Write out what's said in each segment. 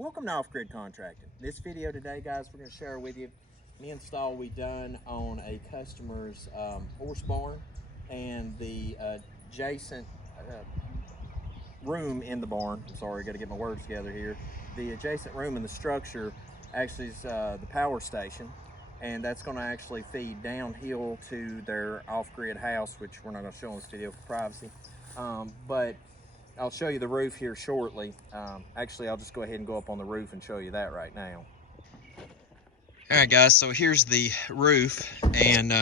Welcome to Off-Grid Contracting. This video today, guys, we're going to share with you the install we done on a customer's horse barn and the adjacent room in the barn. I'm sorry, got to get my words together here. The adjacent room in the structure actually is the power station, and that's going to actually feed downhill to their off-grid house, which we're not going to show in this video for privacy. But I'll show you the roof here shortly. Actually, I'll just go ahead and go up on the roof and show you that right now. All right, guys, so here's the roof, and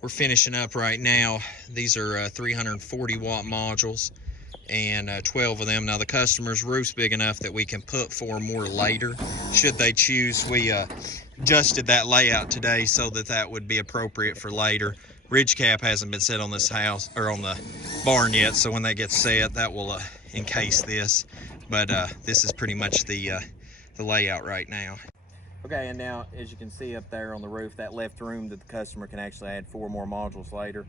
we're finishing up right now. These are 340 watt modules, and 12 of them. Now the customer's roof's big enough that we can put 4 more later should they choose. We adjusted that layout today so that that would be appropriate for later. Ridge cap hasn't been set on this house or on the barn yet, so when that gets set, that will encase this. But this is pretty much the layout right now. Okay, and now as you can see up there on the roof, that left room that the customer can actually add 4 more modules later.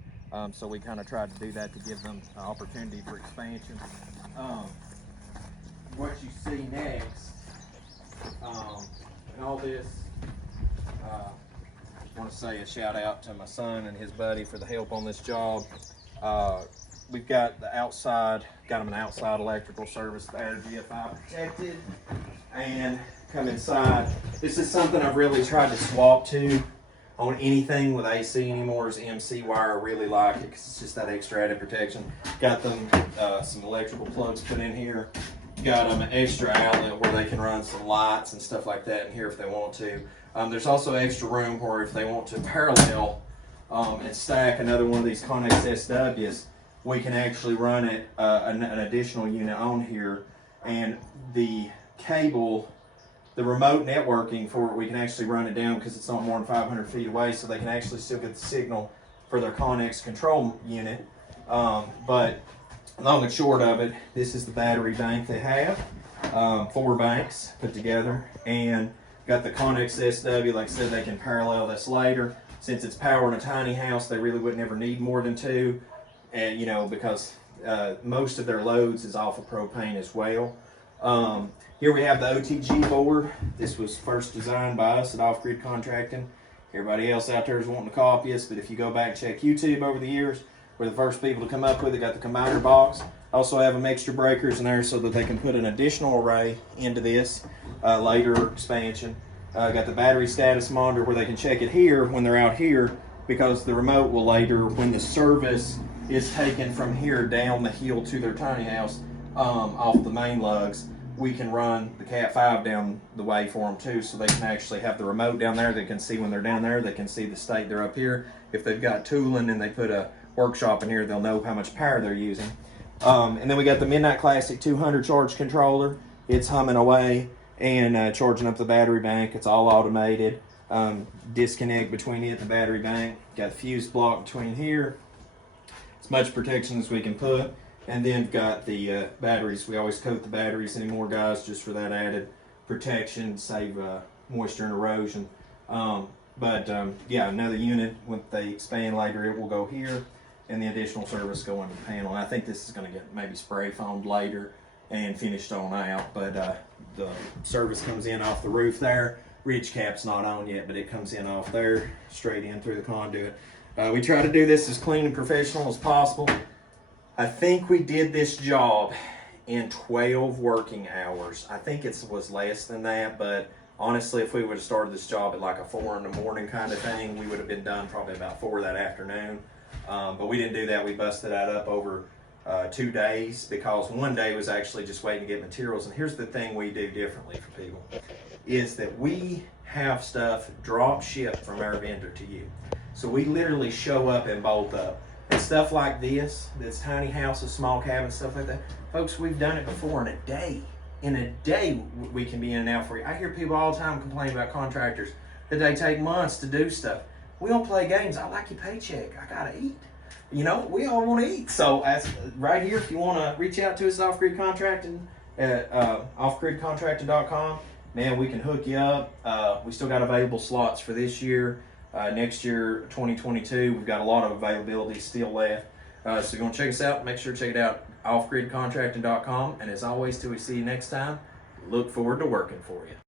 So we kind of tried to do that to give them an opportunity for expansion. What you see next, and all this, I want to say a shout out to my son and his buddy for the help on this job. We've got the outside, got them an outside electrical service there, GFI protected, and come inside. This is something I've really tried to swap to on anything with AC anymore is MC wire. I really like it because it's just that extra added protection. Got them some electrical plugs put in here. Got them an extra outlet where they can run some lights and stuff like that in here if they want to. There's also extra room where if they want to parallel and stack another one of these Connex SWs, we can actually run it an additional unit on here, and the cable, the remote networking for it, we can actually run it down because it's not more than 500 feet away, so they can actually still get the signal for their Connex control unit. But long and short of it, this is the battery bank they have. 4 banks put together, and got the Connex SW. Like I said, they can parallel this later. Since it's powering a tiny house, they really wouldn't ever need more than 2, and because most of their loads is off of propane as well. Here we have the Otg board. This was first designed by us at Off-Grid Contracting. Everybody else out there is wanting to copy us, but if you go back and check YouTube over the years, we're the first people to come up with it. Got the combiner box. Also have them extra breakers in there so that they can put an additional array into this later expansion. Got the battery status monitor where they can check it here when they're out here, because the remote will later, when the service is taken from here down the hill to their tiny house off the main lugs, we can run the Cat 5 down the way for them too, so they can actually have the remote down there. They can see when they're down there. They can see the state they're up here. If they've got tooling and they put a workshop in here, they'll know how much power they're using. And then we got the Midnight Classic 200 charge controller. It's humming away and charging up the battery bank. It's all automated. Disconnect between it and the battery bank. Got the fuse block between here. As much protection as we can put. And then got the batteries. We always coat the batteries anymore, guys, just for that added protection, save moisture and erosion. Yeah, another unit, when they expand later, it will go here, and the additional service go into the panel. I think this is going to get maybe spray foamed later and finished on out, but the service comes in off the roof there. Ridge cap's not on yet, but it comes in off there, straight in through the conduit. We try to do this as clean and professional as possible. I think we did this job in 12 working hours. I think it was less than that, but honestly, if we would have started this job at like a 4 in the morning kind of thing, we would have been done probably about 4 that afternoon. But we didn't do that. We busted that up over 2 days, because one day was actually just waiting to get materials. And here's the thing we do differently for people, is that we have stuff drop shipped from our vendor to you. So we literally show up and bolt up. And stuff like this, tiny houses, small cabins, stuff like that, folks, we've done it before in a day. In a day, we can be in and out for you. I hear people all the time complain about contractors that they take months to do stuff. We don't play games. I like your paycheck. I gotta eat. We all want to eat. So that's right here. If you want to reach out to us at Off-Grid Contracting at offgridcontracting.com, man, we can hook you up. We still got available slots for this year. Next year, 2022, we've got a lot of availability still left. So if you want to check us out, make sure to check it out, offgridcontracting.com. And as always, till we see you next time, Look forward to working for you.